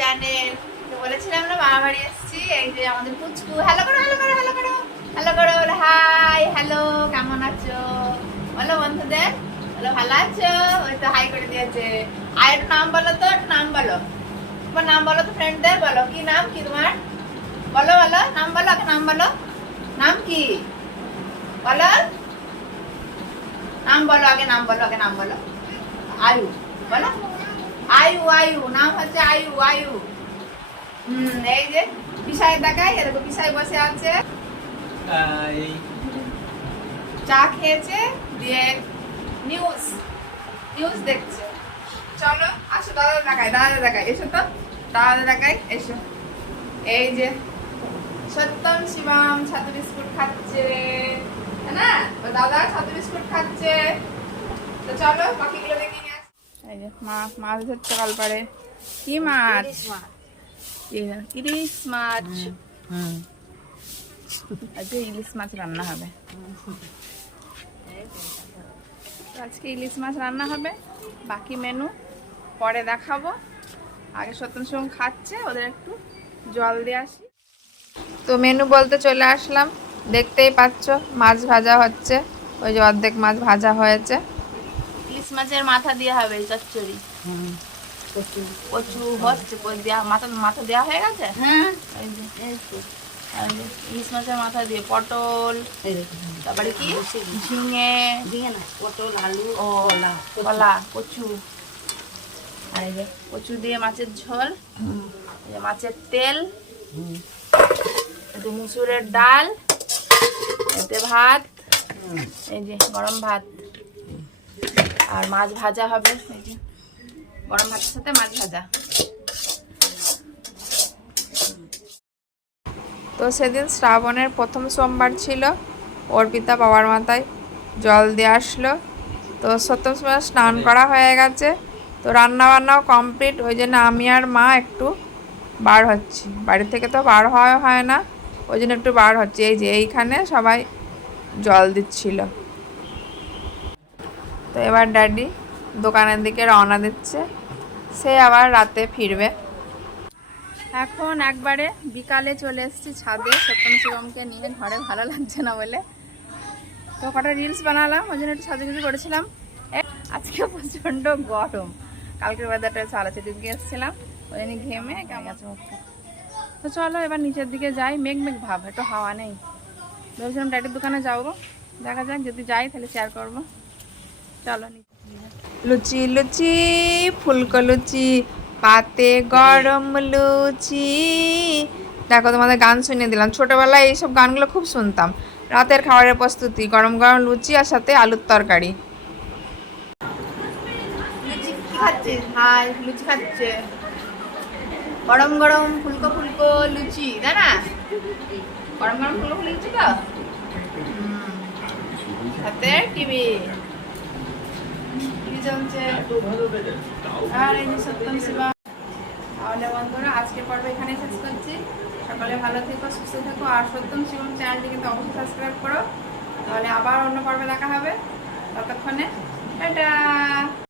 Channel. তো বলেছিলাম না মামা বাড়ি এসেছি, এই যে আমাদের পুচকু। হ্যালো করো, হ্যালো করো, হ্যালো করো, হ্যালো করো, বলে হাই, হ্যালো, কেমন আছো বলো বন্ধুদের, বলো ভালো আছো। ওই তো হাই করে দিয়েছে। আর একটু নাম বলো তো, একটু নাম বলো, তোমার নাম বলো তো ফ্রেন্ডদের, বলো কি নাম, কি তোমার, বলো বলো নাম বলো, আগে নাম বলো, নাম কি বলো, নাম বলো আগে, নাম বলো আগে, নাম বলো। আয়ু বলো, আয়ু, আয়ু নাম হচ্ছে আয়ু, আয়ু। এই যে পিসাই দেখাই, এরকম পিসাই বসে আছে, চা খেয়েছে, দিয়ে নিউজ নিউজ দেখছে। চলো আসো, দাদা দেখাই, দাদা দেখাই, এসো তো, দাদা দেখাই, এসো। এই যে সত্যম শিবম ছাতু বিস্কুট খাচ্ছে, না দাদা ছাতু বিস্কুট খাচ্ছে। তো চলো বাকিগুলো দেখে নিয়ে আসি। এই যে মাছ ধরছে কলপাড়ে। কি মাছ? ইলিশ মাছ। আজকে ইলিশ মাছ রান্না হবে। আজকে ইলিশ মাছ রান্না হবে, বাকি মেনু পরে দেখাবো। আগে সত্যম শিবম খাচ্ছে, ওদের একটু জল দিয়ে আসি। তো মেনু বলতে চলে আসলাম, দেখতেই পাচ্ছ মাছ ভাজা হচ্ছে, ওই যে অর্ধেক মাছ ভাজা হয়েছে। ইলিশ মাছের মাথা দেওয়া হবে চচ্চড়ি, কচু হচ্ছে, মাথা মাথা দেওয়া হয়ে গেছে। হ্যাঁ ইলিশ মাছের মাথা দিয়ে পটল, তারপরে কি ঝিঙে, ঝিঙে না পটল, আলু, ও কলা, কচু, আর এই যে কচু দিয়ে মাছের ঝোল, মাছের তেল, এতে মুসুরের ডাল, এতে ভাত, এই যে গরম ভাত, আর মাছ ভাজা হবে, এই যে গরম ভাতের সাথে মাছ ভাজা। তো সেদিন শ্রাবণের প্রথম সোমবার ছিল, অর্পিতা বাবার মাথায় জল দিয়ে আসলো। তো সত্যম সময় স্নান করা হয়ে গেছে, তো রান্না বান্নাও কমপ্লিট। ওই জন্য আমি আর মা একটু বার হচ্ছি, বাড়ি থেকে তো বার হওয়া হয় না, ওই জন্য একটু বার হচ্ছে। এই যে এইখানে সবাই জল দিচ্ছিল। তো এবার ড্যাডি দোকানের দিকে রওনা দিচ্ছে, সে আবার রাতে ফিরবে। এখন একবারে বিকালে চলে এসেছি ছাদে সত্যম শিবমকে নিয়ে, ঘরে ভালো লাগছে না বলে। তো কটা রিলস বানালাম, ওই জন্য একটু সাজুগুজু করেছিলাম। আজকে প্রচণ্ড গরম, কালকের ওয়েদারটা ভালো আছে, দিদিকে এসেছিলাম ওই জন্য ঘেমে কেমন গেছে। তো চলো এবার নিচের দিকে যাই, মেঘ মেঘ ভাব, একটু হাওয়া নেই। ভেবেছিলাম ড্যাডির দোকানে যাবো, দেখা যাক যদি যাই তাহলে শেয়ার করবো। চলো লুচি লুচি ফুলকো লুচি, পাতে গরম লুচি। দেখো তোমাদের গান শুনিয়ে দিলাম, ছোটবেলায় এইসব গানগুলো খুব শুনতাম। রাতের খাবারের প্রস্তুতি, গরম গরম লুচি আর সাথে আলুর তরকারি। লুচি খাচ্ছে, হাই লুচি খাচ্ছে, গরম গরম ফুলকো ফুলকো লুচি, তাই না? গরম গরম ফুলকো ফুলকো লুচি তো হাতে টিভি চলছে। আর এই যে সত্যম শিবম। তাহলে বন্ধুরা আজকে পর্ব এখানে শেষ করছি। সকলে ভালো থেকো, সুস্থ থেকো, আর সত্যম শিবম চ্যানেলটি কিন্তু অবশ্যই সাবস্ক্রাইব করো। তাহলে আবার অন্য পর্বে দেখা হবে, ততক্ষণে টাটা।